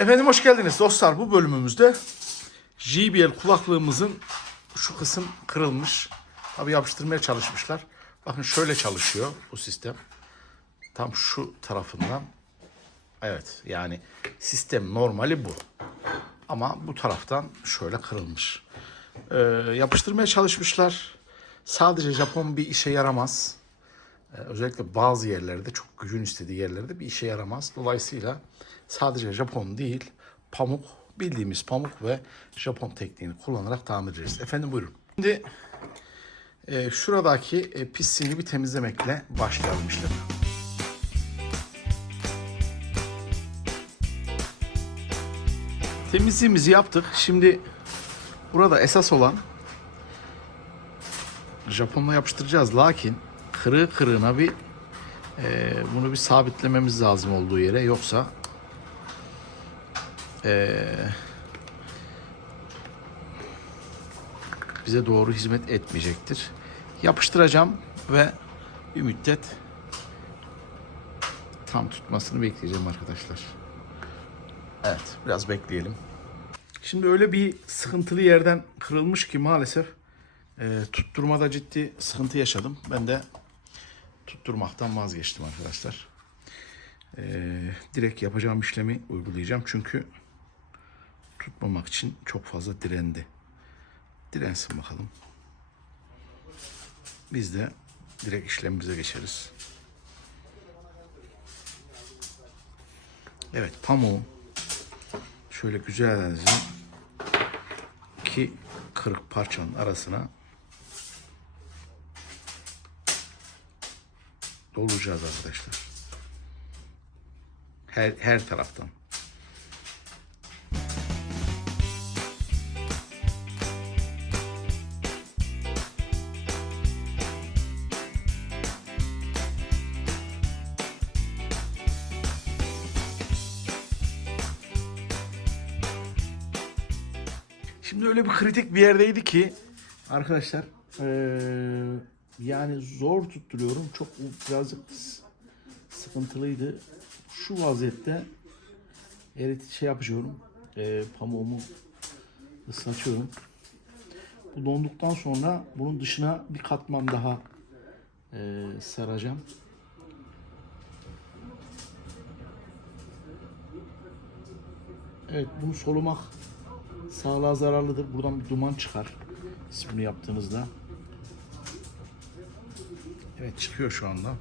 Efendim hoş geldiniz dostlar. Bu bölümümüzde JBL kulaklığımızın şu kısım kırılmış. Tabi yapıştırmaya çalışmışlar. Bakın şöyle çalışıyor bu sistem. Tam şu tarafından. Evet yani sistem normali bu. Ama bu taraftan şöyle kırılmış. Ee, yapıştırmaya çalışmışlar. Sadece Japon bir işe yaramaz. Ee, özellikle bazı yerlerde çok gücün istediği yerlerde bir işe yaramaz. Dolayısıyla sadece Japon değil pamuk bildiğimiz pamuk ve Japon tekniğini kullanarak tamir edeceğiz. Efendim buyurun. Şimdi e, şuradaki e, pisliğini bir temizlemekle başlayalım işleme. Temizliğimizi yaptık. Şimdi burada esas olan Japonla yapıştıracağız. Lakin kırığı kırığına bir e, bunu bir sabitlememiz lazım olduğu yere. Yoksa e, bize doğru hizmet etmeyecektir. Yapıştıracağım ve bir müddet tam tutmasını bekleyeceğim arkadaşlar. Evet, biraz bekleyelim. Şimdi öyle bir sıkıntılı yerden kırılmış ki maalesef e, tutturmada ciddi sıkıntı yaşadım. Ben de tutturmaktan vazgeçtim arkadaşlar. E, direkt yapacağım işlemi uygulayacağım çünkü tutmamak için çok fazla direndi. Dirensin bakalım. Biz de direkt işlemimize geçeriz. Evet pamuğu şöyle güzelce iki kırık parçanın arasına dolacağız arkadaşlar. Her, her taraftan. Şimdi öyle bir kritik bir yerdeydi ki arkadaşlar eee, yani zor tutturuyorum. Çok birazcık sıkıntılıydı. Şu vaziyette erit şey yapıyorum. Eee pamuğumu ıslatıyorum. Bu donduktan sonra bunun dışına bir katman daha eee, saracağım. Evet bunu solumak sağlığa zararlıdır. Buradan bir duman çıkar. Siz bunu yaptığınızda. Evet çıkıyor şu anda.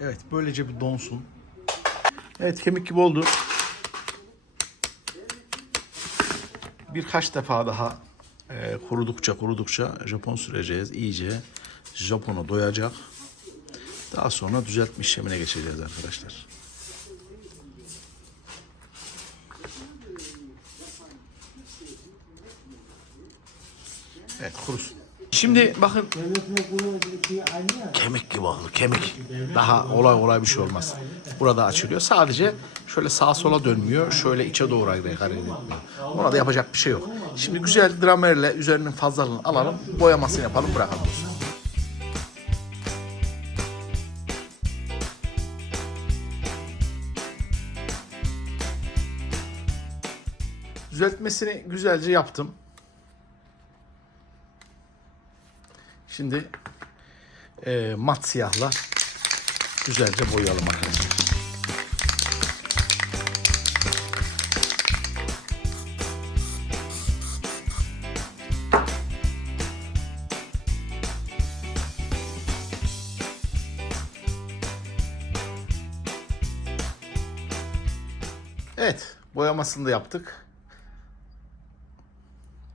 Evet böylece bir donsun. Evet kemik gibi oldu. Birkaç defa daha e, kurudukça kurudukça Japon süreceğiz. iyice Japon'a doyacak. Daha sonra düzeltme işlemine geçeceğiz arkadaşlar. Evet kurusun. Şimdi bakın kemik gibi oldu kemik. Daha olay olay bir şey olmaz. Burada açılıyor. Sadece şöyle sağa sola dönmüyor. Şöyle içe doğru hareket etmiyor. Ona da yapacak bir şey yok. Şimdi güzel dramerle üzerinin fazlalığını alalım. Boyamasını yapalım bırakalım. Düzeltmesini güzelce yaptım. Şimdi e, mat siyahla güzelce boyayalım arkadaşlar. Evet, boyamasını da yaptık.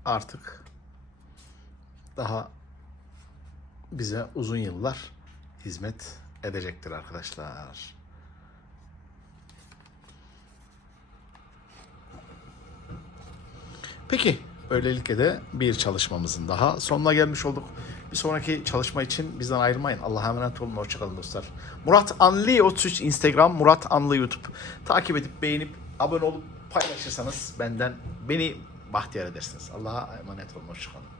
Artık daha bize uzun yıllar hizmet edecektir arkadaşlar. Peki, böylelikle de bir çalışmamızın daha sonuna gelmiş olduk. Bir sonraki çalışma için bizden ayrılmayın. Allah'a emanet olun. Hoşçakalın dostlar. Murat Anlı 33 Instagram, Murat Anlı YouTube. Takip edip beğenip abone olup paylaşırsanız benden beni bahtiyar edersiniz. Allah'a emanet olun. Hoşçakalın.